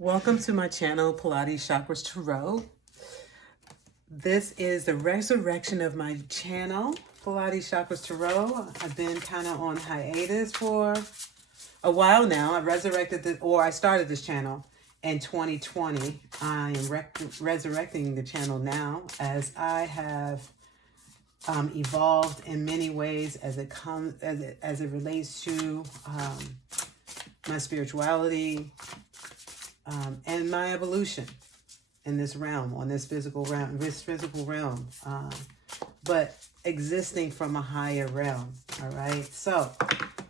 Welcome to my channel, Pilates Chakras Tarot. This is the resurrection of my channel, Pilates Chakras Tarot. I've been kind of on hiatus for a while now. I started this channel in 2020. I am resurrecting the channel now as I have evolved in many ways as it relates to my spirituality, and my evolution in this realm, on this physical realm, but existing from a higher realm. All right. So,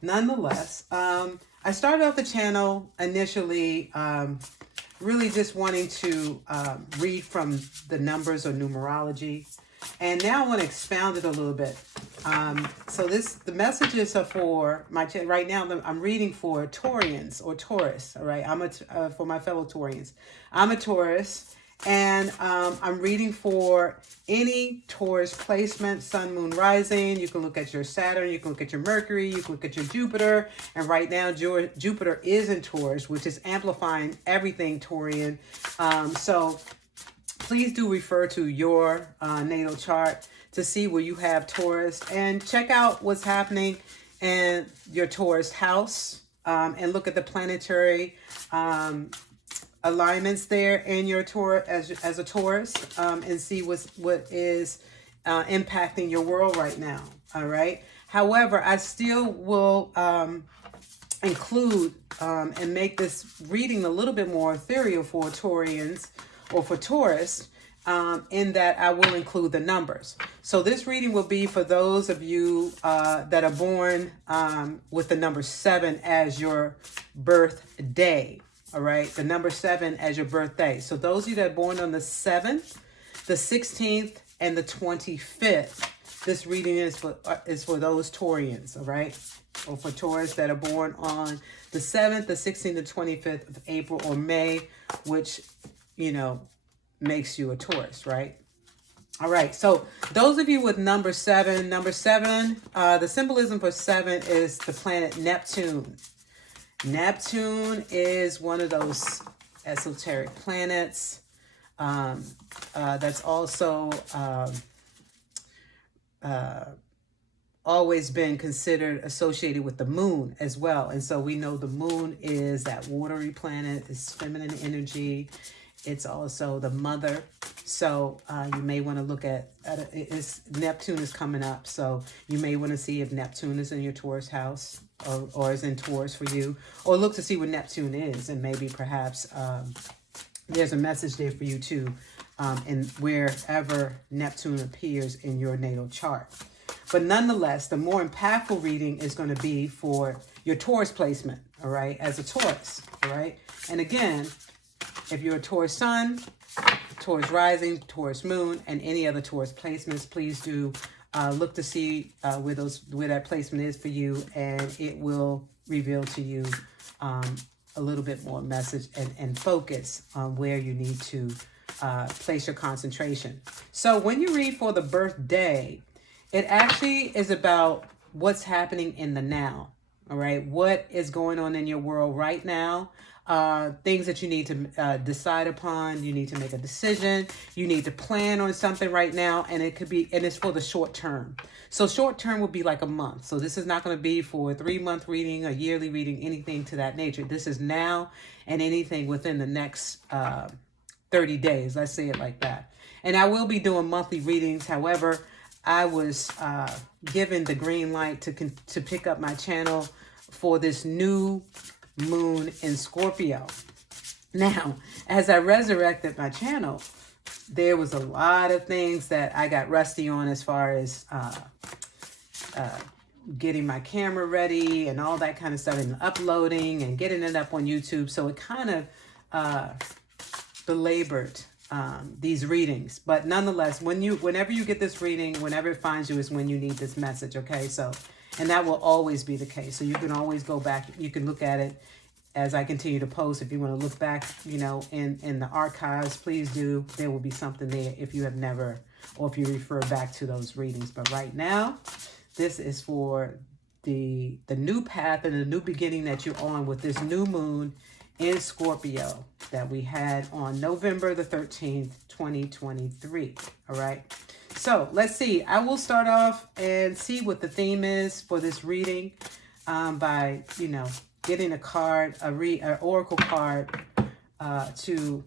nonetheless, I started off the channel initially, really just wanting to read from the numbers or numerology, and now I want to expound it a little bit. So the messages are for my right now. I'm reading for Taureans or Taurus. All right, for my fellow Taurians. I'm a Taurus, and I'm reading for any Taurus placement, Sun, Moon, Rising. You can look at your Saturn. You can look at your Mercury. You can look at your Jupiter. And right now, Jupiter is in Taurus, which is amplifying everything Taurian. So please do refer to your natal chart to see where you have Taurus, and check out what's happening in your Taurus house, and look at the planetary alignments there in your Taurus as a Taurus, and see what is impacting your world right now. All right. However, I still will include and make this reading a little bit more ethereal for Taurians or for Taurus, in that I will include the numbers. So this reading will be for those of you that are born with the number 7 as your birthday. All right, the number 7 as your birthday. So those of you that are born on the 7th, the 16th, and the 25th, this reading is for those Taureans. All right, or for Taurus that are born on the 7th, the 16th, the 25th of April or May, which, makes you a Taurus, right? All right, so those of you with number 7, the symbolism for 7 is the planet Neptune. Neptune is one of those esoteric planets that's also always been considered associated with the moon as well. And so we know the moon is that watery planet, it's feminine energy. It's also the mother. So you may want to look at Neptune is coming up. So you may want to see if Neptune is in your Taurus house or is in Taurus for you, or look to see what Neptune is. And maybe perhaps there's a message there for you too, in wherever Neptune appears in your natal chart. But nonetheless, the more impactful reading is going to be for your Taurus placement. All right. As a Taurus. All right. And again, if you're a Taurus Sun, Taurus Rising, Taurus Moon, and any other Taurus placements, please do look to see where that placement is for you, and it will reveal to you a little bit more message and focus on where you need to place your concentration. So when you read for the birthday, it actually is about what's happening in the now. All right, what is going on in your world right now? Things that you need to decide upon. You need to make a decision. You need to plan on something right now, and it's for the short term. So short term will be like a month. So this is not going to be for a 3-month reading, a yearly reading, anything to that nature. This is now and anything within the next 30 days. Let's say it like that. And I will be doing monthly readings. However, I was given the green light to pick up my channel for this new moon in Scorpio. Now, as I resurrected my channel, there was a lot of things that I got rusty on as far as getting my camera ready and all that kind of stuff, and uploading and getting it up on YouTube. So it kind of belabored these readings. But nonetheless, whenever you get this reading, whenever it finds you is when you need this message. Okay, so, and that will always be the case. So you can always go back. You can look at it as I continue to post. If you want to look back, in the archives, please do. There will be something there if you have never, or if you refer back to those readings. But right now, this is for the new path and the new beginning that you're on with this new moon in Scorpio that we had on November the 13th, 2023. All right. So let's see. I will start off and see what the theme is for this reading by, getting a card, an oracle card to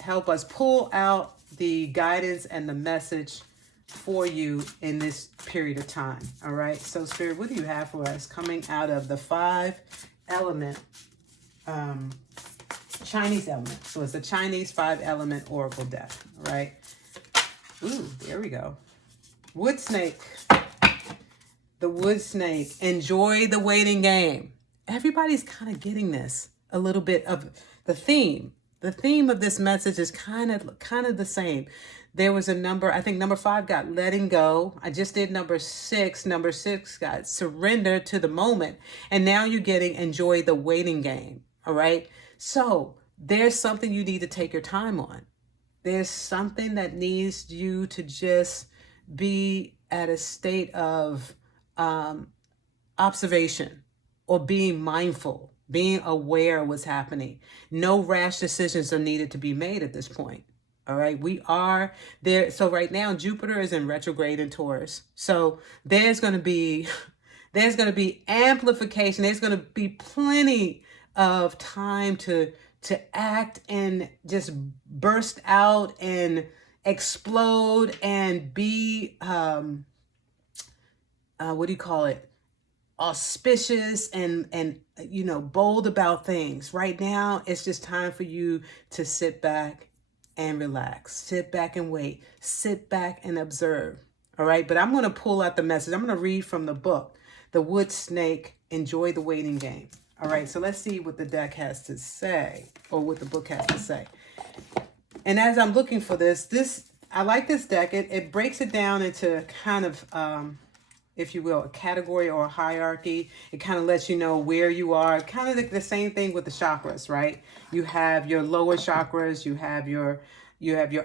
help us pull out the guidance and the message for you in this period of time. All right. So Spirit, what do you have for us coming out of the 5 element Chinese element? So it's a Chinese 5 element oracle deck. All right. Ooh, there we go. Wood snake. The wood snake. Enjoy the waiting game. Everybody's kind of getting this. A little bit of the theme. The theme of this message is kind of the same. There was a number, I think number 5 got letting go. I just did number 6. Number 6 got surrender to the moment. And now you're getting enjoy the waiting game. All right. So there's something you need to take your time on. There's something that needs you to just be at a state of observation or being mindful, being aware of what's happening. No rash decisions are needed to be made at this point. All right, we are there. So right now, Jupiter is in retrograde in Taurus. So there's going to be amplification. There's going to be plenty of time to act and just burst out and explode and be auspicious and bold about things. Right now, it's just time for you to sit back and relax. Sit back and wait. Sit back and observe. All right, but I'm going to pull out the message. I'm going to read from the book, The Wood Snake, Enjoy the Waiting Game. All right, so let's see what the deck has to say, or what the book has to say. And as I'm looking for this, I like this deck. It breaks it down into kind of, if you will, a category or a hierarchy. It kind of lets you know where you are. Kind of the same thing with the chakras, right? You have your lower chakras, you have your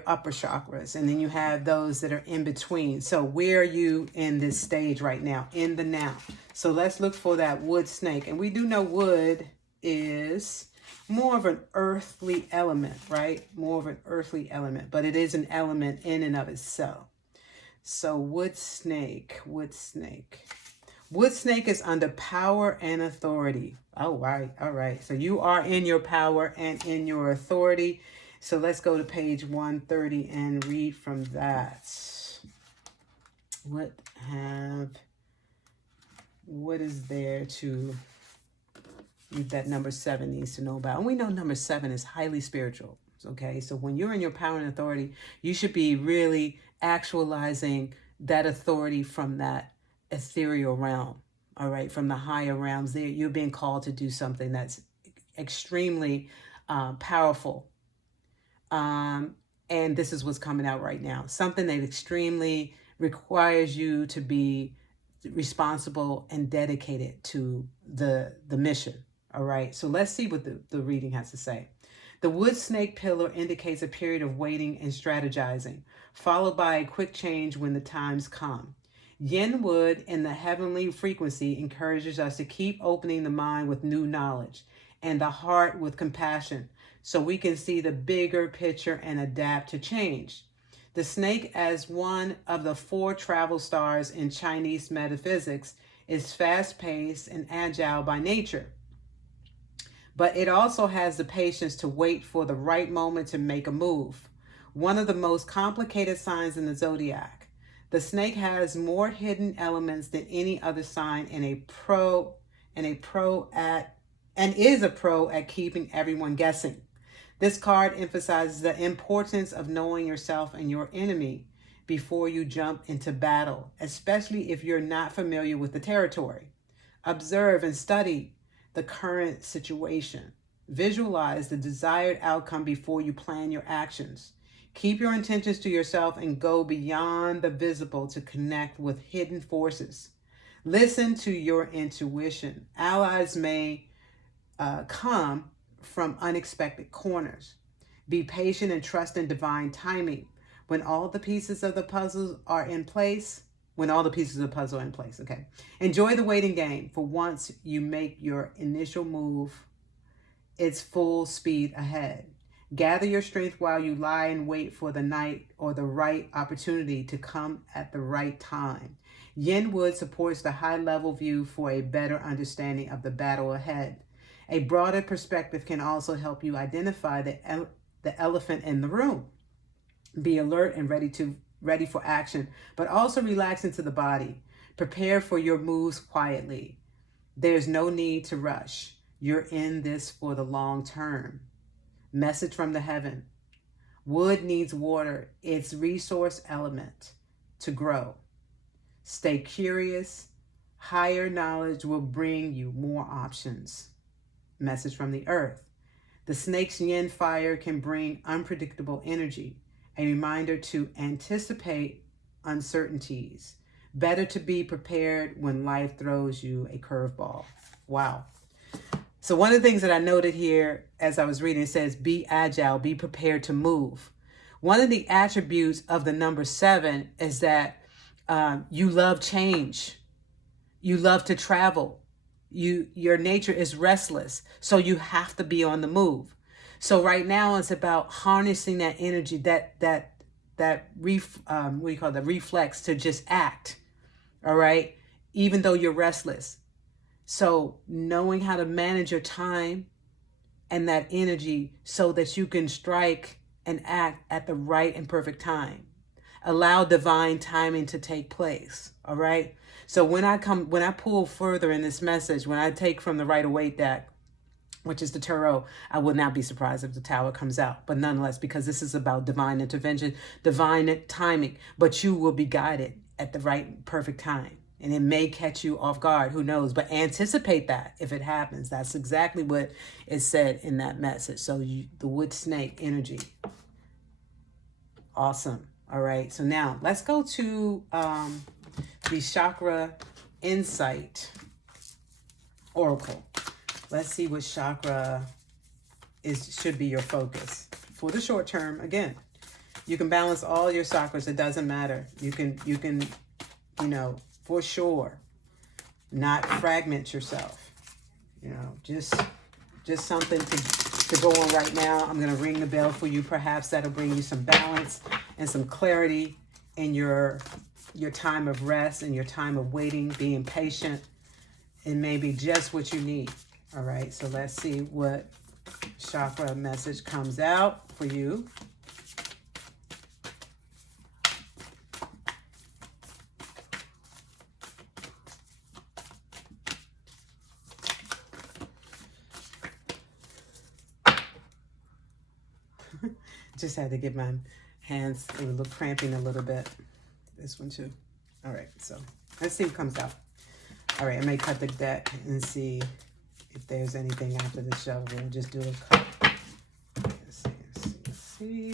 upper chakras, and then you have those that are in between. So where are you in this stage right now, in the now? So let's look for that wood snake. And we do know wood is more of an earthly element, right? More of an earthly element, but it is an element in and of itself. So wood snake. Wood snake is under power and authority. All right. So you are in your power and in your authority. So let's go to page 130 and read from that. What is there to that number 7 needs to know about? And we know number 7 is highly spiritual. Okay, so when you're in your power and authority, you should be really actualizing that authority from that ethereal realm. All right, from the higher realms. There, you're being called to do something that's extremely powerful. And this is what's coming out right now. Something that extremely requires you to be responsible and dedicated to the mission. All right, so let's see what the reading has to say. The wood snake pillar indicates a period of waiting and strategizing, followed by a quick change when the times come. Yin wood in the heavenly frequency encourages us to keep opening the mind with new knowledge and the heart with compassion, so we can see the bigger picture and adapt to change. The snake, as one of the 4 travel stars in Chinese metaphysics, is fast-paced and agile by nature. But it also has the patience to wait for the right moment to make a move. One of the most complicated signs in the zodiac. The snake has more hidden elements than any other sign and is a pro at keeping everyone guessing. This card emphasizes the importance of knowing yourself and your enemy before you jump into battle, especially if you're not familiar with the territory. Observe and study the current situation. Visualize the desired outcome before you plan your actions. Keep your intentions to yourself and go beyond the visible to connect with hidden forces. Listen to your intuition. Allies may come from unexpected corners. Be patient and trust in divine timing. When all the pieces of the puzzle are in place, okay. Enjoy the waiting game, for once you make your initial move, it's full speed ahead. Gather your strength while you lie in wait for the night or the right opportunity to come at the right time. Yin wood supports the high-level view for a better understanding of the battle ahead. A broader perspective can also help you identify the elephant in the room. Be alert and ready for action, but also relax into the body. Prepare for your moves quietly. There's no need to rush. You're in this for the long term. Message from the heaven. Wood needs water, its resource element, to grow. Stay curious. Higher knowledge will bring you more options. Message from the earth. The snake's yin fire can bring unpredictable energy. A reminder to anticipate uncertainties. Better to be prepared when life throws you a curveball. Wow. So one of the things that I noted here as I was reading, it says, be agile, be prepared to move. One of the attributes of the number 7 is that you love change. You love to travel. Your nature is restless. So you have to be on the move. So right now it's about harnessing that energy, that reflex to just act. All right. Even though you're restless. So knowing how to manage your time and that energy so that you can strike and act at the right and perfect time. Allow divine timing to take place. All right. So when I pull further in this message, when I take from the Rider-Waite deck, which is the Tarot, I will not be surprised if the Tower comes out. But nonetheless, because this is about divine intervention, divine timing, but you will be guided at the right, perfect time. And it may catch you off guard, who knows? But anticipate that if it happens. That's exactly what is said in that message. So the wood snake energy. Awesome. All right. So now let's go to the Chakra Insight Oracle. Let's see what chakra should be your focus for the short term. Again, you can balance all your chakras. It doesn't matter. You can, for sure, not fragment yourself. Just something to go on right now. I'm going to ring the bell for you. Perhaps that'll bring you some balance and some clarity in your time of rest and your time of waiting, being patient. It may be just what you need. All right, so let's see what chakra message comes out for you. Just had to get my hands a little cramping a little bit. This one too. All right, so let's see what comes out. All right, I may cut the deck and see if there's anything after the show. We'll just do a cut. Let's see.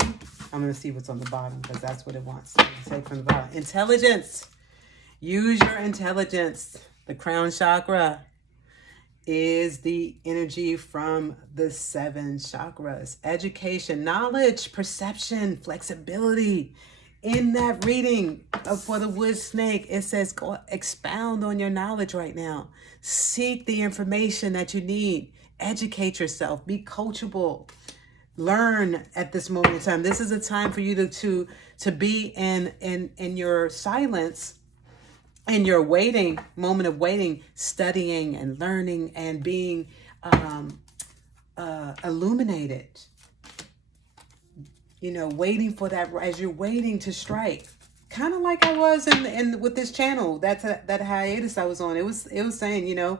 I'm going to see what's on the bottom because that's what it wants. Take from the bottom. Intelligence. Use your intelligence. The crown chakra is the energy from the 7 chakras. Education, knowledge, perception, flexibility. In that reading for the wood snake, it says go expound on your knowledge right now. Seek the information that you need. Educate yourself. Be coachable. Learn at this moment in time. This is a time for you to be in your silence, in your waiting, moment of waiting, studying and learning and being illuminated. Waiting for that, as you're waiting to strike, kind of like I was in with this channel, that hiatus I was on. It was saying,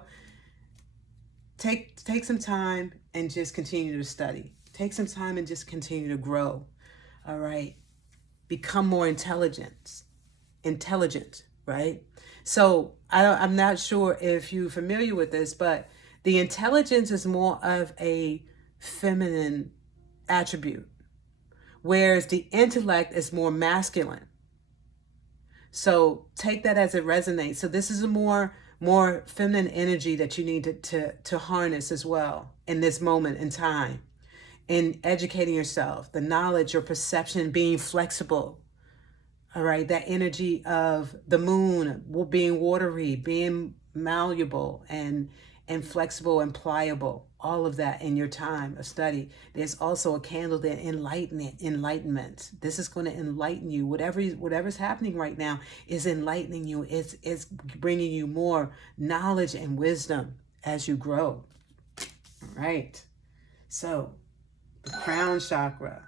take some time and just continue to study. Take some time and just continue to grow. All right, become more intelligent, right? So I'm not sure if you're familiar with this, but the intelligence is more of a feminine attribute, whereas the intellect is more masculine. So take that as it resonates. So this is a more feminine energy that you need to harness as well in this moment in time. In educating yourself, the knowledge, your perception, being flexible. All right, that energy of the moon being watery, being malleable and flexible and pliable. all of that in your time of study. There's also a candle that enlightenment. This is going to enlighten you. Whatever's happening right now is enlightening you. It's bringing you more knowledge and wisdom as you grow. All right. So the crown chakra.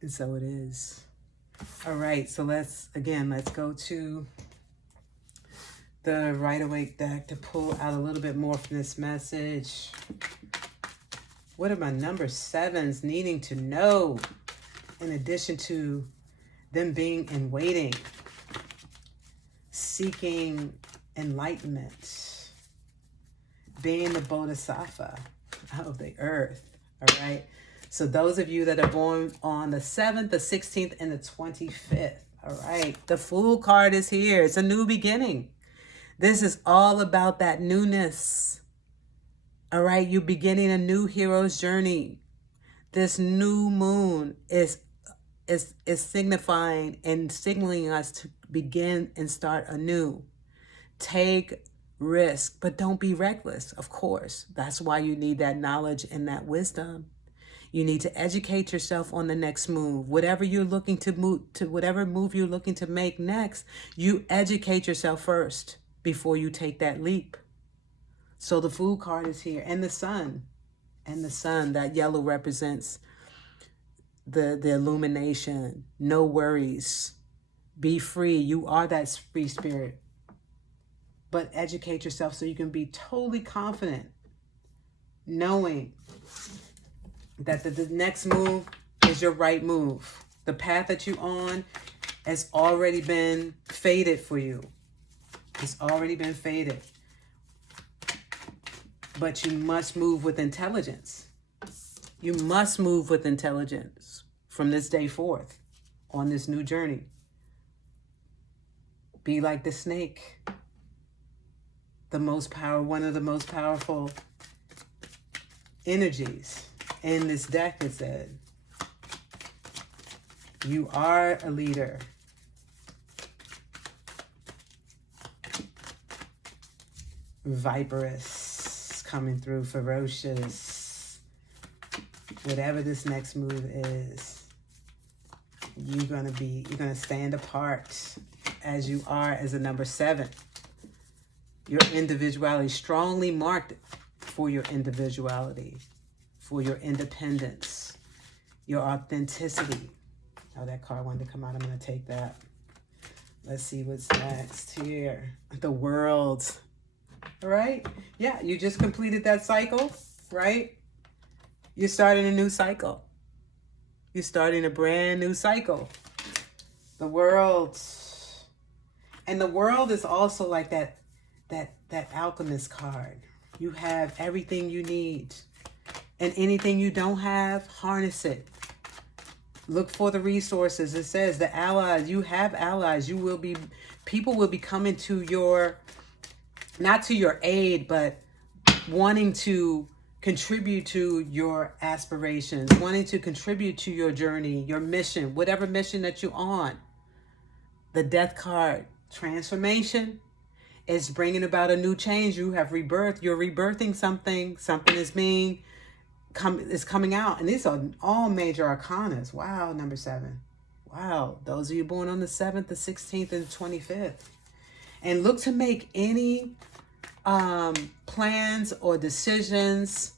And so it is. All right, so let's go to the Rider-Waite deck to pull out a little bit more from this message. What are my number sevens needing to know in addition to them being in waiting, seeking enlightenment, being the bodhisattva of the earth, all right? So those of you that are born on the 7th, the 16th, and the 25th, all right? The Fool card is here. It's a new beginning. This is all about that newness, all right? You're beginning a new hero's journey. This new moon is signifying and signaling us to begin and start anew. Take risk, but don't be reckless, of course. That's why you need that knowledge and that wisdom. You need to educate yourself on the next move. Whatever you're looking to move to, whatever move you're looking to make next, you educate yourself first before you take that leap. So the Fool card is here, and the Sun. And the Sun, that yellow represents the illumination. No worries. Be free. You are that free spirit. But educate yourself so you can be totally confident, knowing that the next move is your right move. The path that you're on has already been fated for you. It's already been fated. But you must move with intelligence. You must move with intelligence from this day forth on this new journey. Be like the snake. One of the most powerful energies in this deck is that you are a leader. Viperous, coming through, ferocious. Whatever this next move is, you're gonna stand apart as you are as a number 7. Your individuality, strongly marked for your individuality, for your independence, your authenticity. Oh, that card wanted to come out. I'm going to take that. Let's see what's next here. The World. All right. Yeah, you just completed that cycle, right? You're starting a new cycle. You're starting a brand new cycle. The World. And the World is also like that alchemist card. You have everything you need. And anything you don't have, harness it. Look for the resources. It says the allies, you have allies. People will be coming to your, not to your aid, but wanting to contribute to your aspirations, wanting to contribute to your journey, your mission, whatever mission that you're on. The Death card, transformation. It's bringing about a new change. You have rebirth. You're rebirthing something. Something is coming out. And these are all major arcanas. Wow, number 7. Wow, those of you born on the 7th, the 16th, and the 25th. And look to make any plans or decisions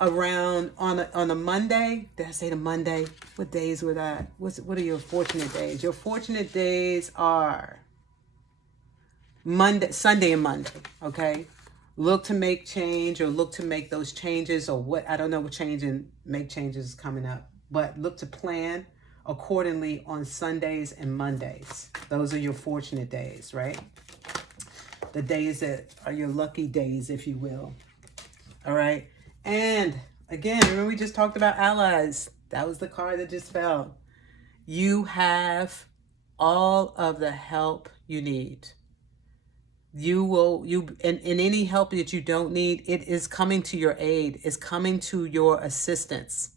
around on a Monday. Did I say the Monday? What days were that? What are your fortunate days? Your fortunate days are Sunday and Monday, okay? Look to make change, or look to make those changes, or what, I don't know what make changes coming up, but look to plan accordingly on Sundays and Mondays. Those are your fortunate days, right? The days that are your lucky days, if you will. All right. And again, remember we just talked about allies. That was the card that just fell. You have all of the help you need. And any help that you don't need, it is coming to your aid. It's coming to your assistance.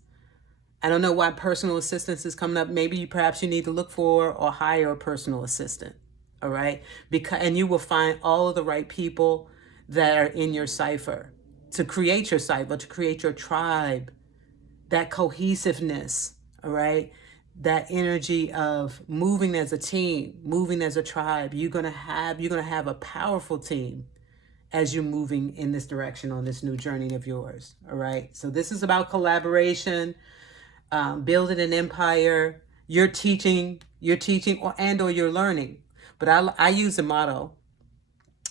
I don't know why personal assistance is coming up. Maybe perhaps you need to look for or hire a personal assistant. All right. And you will find all of the right people that are in your cipher to create your cipher, to create your tribe, that cohesiveness. All right. That energy of moving as a team, moving as a tribe. You're gonna have a powerful team as you're moving in this direction on this new journey of yours. All right. So this is about collaboration, building an empire. You're teaching, or you're learning. But I use the motto.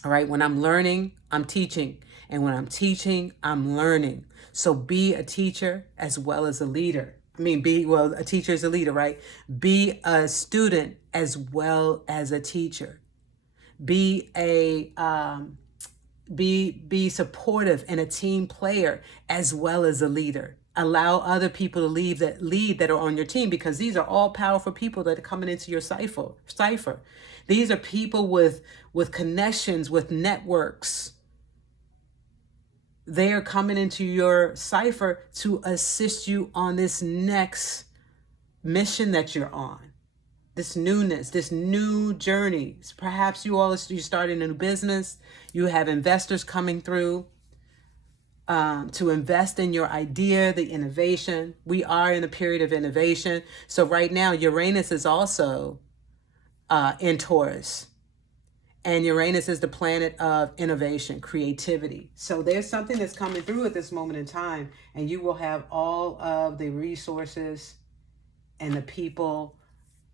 All right. When I'm learning, I'm teaching. And when I'm teaching, I'm learning. So be a teacher as well as a leader. A teacher is a leader, right? Be a student as well as a teacher. Be supportive and a team player as well as a leader. Allow other people to lead that are on your team, because these are all powerful people that are coming into your cipher. These are people with connections, with networks. They are coming into your cipher to assist you on this next mission that you're on. This newness, this new journey. Perhaps you're starting a new business. You have investors coming through to invest in your idea, the innovation. We are in a period of innovation. So right now, Uranus is also in Taurus. And Uranus is the planet of innovation, creativity. So there's something that's coming through at this moment in time, and you will have all of the resources and the people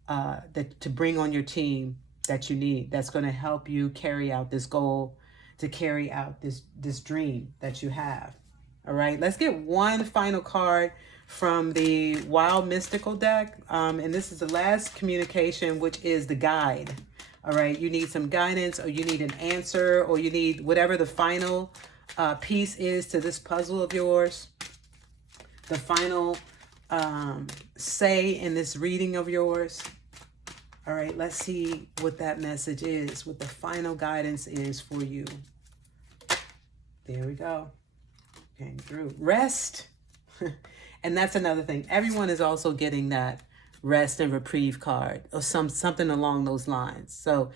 that to bring on your team that you need. That's going to help you carry out this goal, to carry out this dream that you have. All right, let's get one final card from the Wild Mystical deck, and this is the last communication, which is the guide. All right, you need some guidance, or you need an answer, or you need whatever the final piece is to this puzzle of yours. The final say in this reading of yours. All right, let's see what that message is, what the final guidance is for you. There we go. Came through. Rest. And that's another thing. Everyone is also getting that rest and reprieve card, or something along those lines. So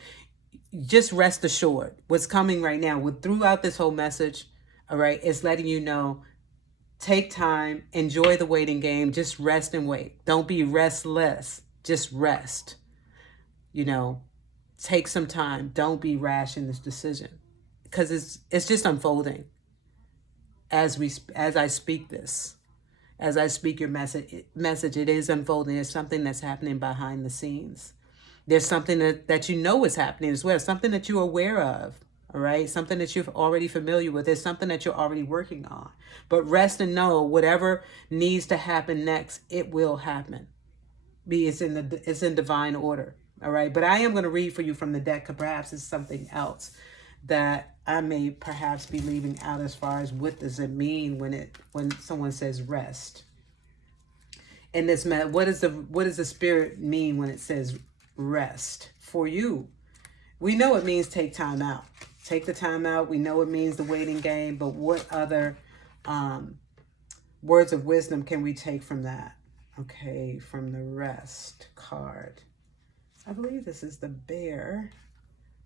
just rest assured, what's coming right now throughout this whole message, all right, is letting you know, take time, enjoy the waiting game, just rest and wait. Don't be restless, just rest. Take some time. Don't be rash in this decision, because it's just unfolding as I speak this. As I speak your message, it is unfolding. There's something that's happening behind the scenes. There's something that is happening as well. Something that you're aware of, all right? Something that you're already familiar with. There's something that you're already working on. But rest and know, whatever needs to happen next, it will happen. It's in divine order, all right? But I am going to read for you from the deck, because perhaps it's something else that I may perhaps be leaving out, as far as what does it mean when someone says rest. In this what does the spirit mean when it says rest for you? We know it means take time out. Take the time out. We know it means the waiting game, but what other words of wisdom can we take from that? Okay, from the rest card. I believe this is the bear.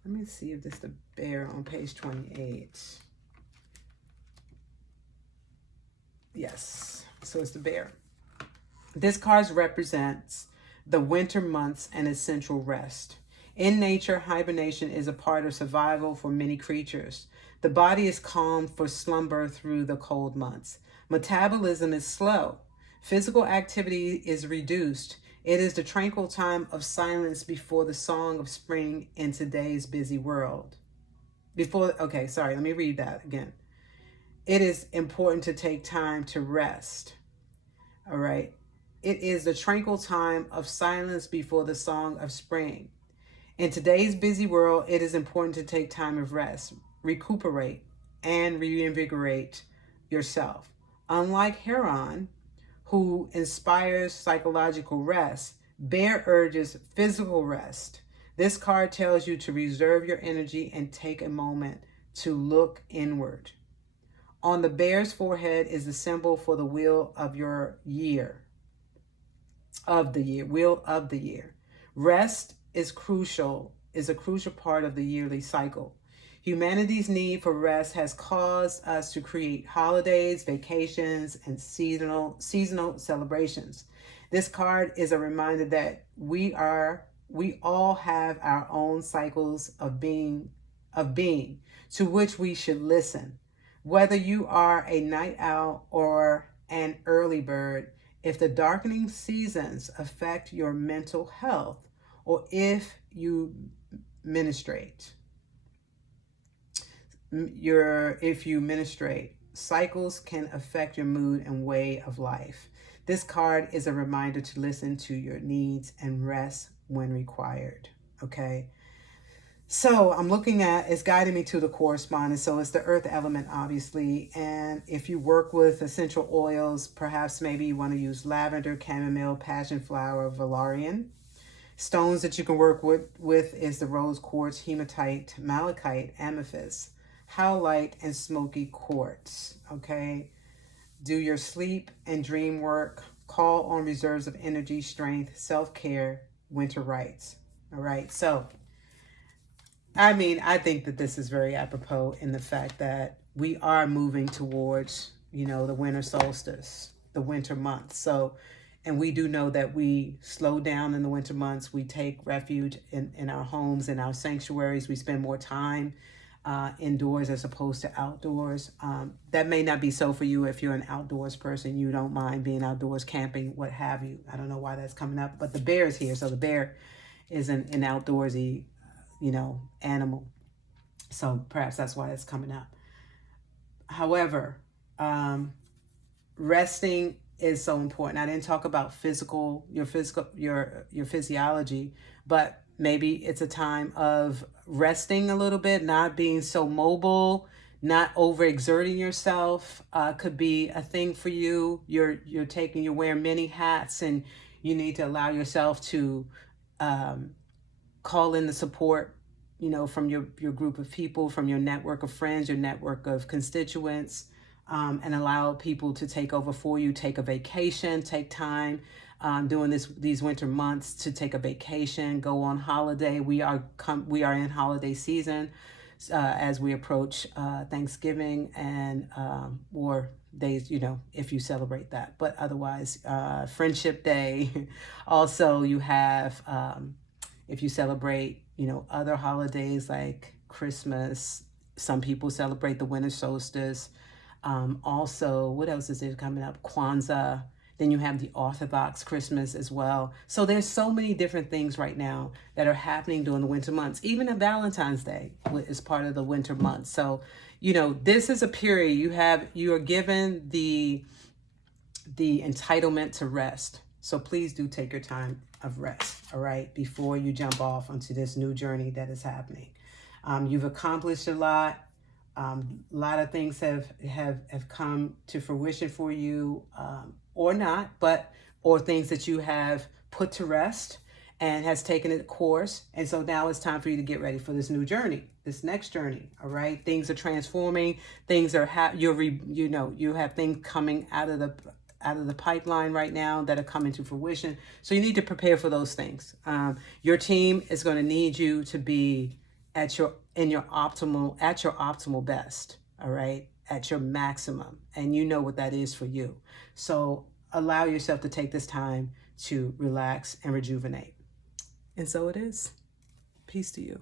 Let me see if this is the bear on page 28. Yes, so it's the bear. This card represents the winter months and essential rest. In nature, hibernation is a part of survival for many creatures. The body is calm for slumber through the cold months. Metabolism is slow. Physical activity is reduced. It is the tranquil time of silence before the song of spring in today's busy world. Let me read that again. It is important to take time to rest. All right. It is the tranquil time of silence before the song of spring. In today's busy world, it is important to take time of rest, recuperate, and reinvigorate yourself. Unlike Heron, who inspires psychological rest. Bear urges physical rest. This card tells you to reserve your energy and take a moment to look inward. On the bear's forehead is the symbol for the wheel of your year, wheel of the year. Rest is a crucial part of the yearly cycle. Humanity's need for rest has caused us to create holidays, vacations, and seasonal celebrations. This card is a reminder that we all have our own cycles of being to which we should listen. Whether you are a night owl or an early bird, if the darkening seasons affect your mental health, or if you ministrate, cycles can affect your mood and way of life. This card is a reminder to listen to your needs and rest when required. Okay. So I'm looking at, it's guiding me to the correspondence. So it's the earth element, obviously. And if you work with essential oils, perhaps maybe you want to use lavender, chamomile, passion flower, valerian. Stones that you can work with is the rose quartz, hematite, malachite, amethyst, howlite, and smoky quartz. Okay. Do your sleep and dream work. Call on reserves of energy, strength, self-care, winter rites. All right. So I think that this is very apropos in the fact that we are moving towards, the winter solstice, the winter months. So, and we do know that we slow down in the winter months. We take refuge in our homes, in our sanctuaries. We spend more time indoors as opposed to outdoors. That may not be so for you if you're an outdoors person. You don't mind being outdoors, camping, what have you. I don't know why that's coming up, but the bear is here. So the bear is an outdoorsy animal. So perhaps that's why it's coming up. However, resting is so important. I didn't talk about your physiology, but maybe it's a time of resting a little bit, not being so mobile, not overexerting yourself. Could be a thing for you. You're wearing many hats, and you need to allow yourself to call in the support, from your group of people, from your network of friends, your network of constituents, and allow people to take over for you. Take a vacation, take time during these winter months to take a vacation, go on holiday. We are in holiday season as we approach Thanksgiving and or days, if you celebrate that. But otherwise, Friendship Day. Also, you have if you celebrate, other holidays like Christmas. Some people celebrate the winter solstice. Also, what else is there coming up? Kwanzaa. Then you have the Orthodox Christmas as well. So there's so many different things right now that are happening during the winter months. Even a Valentine's Day is part of the winter months. So, this is a period you are given the entitlement to rest. So please do take your time of rest, all right, before you jump off onto this new journey that is happening. You've accomplished a lot. A lot of things have come to fruition for you, or not, or things that you have put to rest and has taken a course. And so now it's time for you to get ready for this new journey, this next journey. All right. Things are transforming. Things are, you have things coming out of the pipeline right now that are coming to fruition. So you need to prepare for those things. Your team is going to need you to be at your optimal best. All right. At your maximum. And you know what that is for you. So allow yourself to take this time to relax and rejuvenate. And so it is. Peace to you.